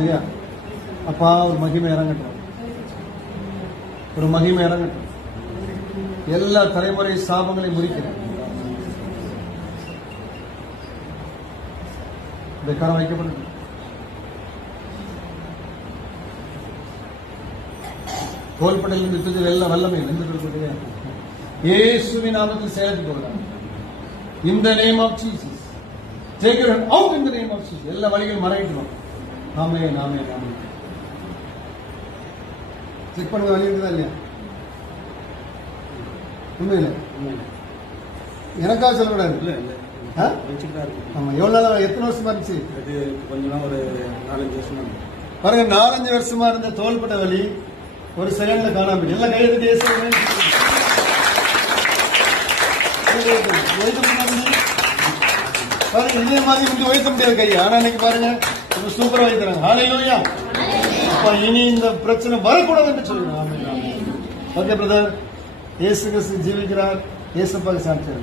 சரியா? அப்பா ஒரு மகிமை இறங்கட்டும், ஒரு மகிமை இறங்கட்டும். எல்லா தலைமுறை சாபங்களையும் முறிக்கிறேன். இந்த கரம் வைக்கப்பட்டு தோள்பட்டையில் இருந்து எல்லாம் வல்லமை நின்று இயேசுவின் நாமத்தில் செயலுக்கு போகிறார். In the name of Jesus. Take your hand out in the name of Jesus. எல்லா வழிகளும் மறைக்கணும். ஆமென், ஆமென், ஆமென். செக் பண்ணுங்க, வழி இருக்குதா இல்லையா? உண்மையில எனக்காக சொல்லக்கூடாது. ஆமா, எவ்வளவு நாள், எத்தனை வருஷமா இருந்துச்சு? கொஞ்சம் ஒரு 4-5 வருஷமா பாருங்க. 4-5 வருஷமா இருந்த தோள்பட்ட வலி ஒரு செகண்ட்ல காணாம எல்லாம் கையெழுத்து பாருங்க. இதே மாதிரி இங்க உயர்த்த முடியாது கை. ஆனா இன்னைக்கு பாருங்க சூப்பரா வைக்கிறாங்க. ஹல்லேலூயா. அப்ப இனி இந்த பிரச்சனை வரக்கூடாது என்று சொல்லுங்க. ஓகே பிரதர், இயேசு கிறிஸ்து ஜீவிக்கிறார். இயேசுப்பாக்கு சாட்சி.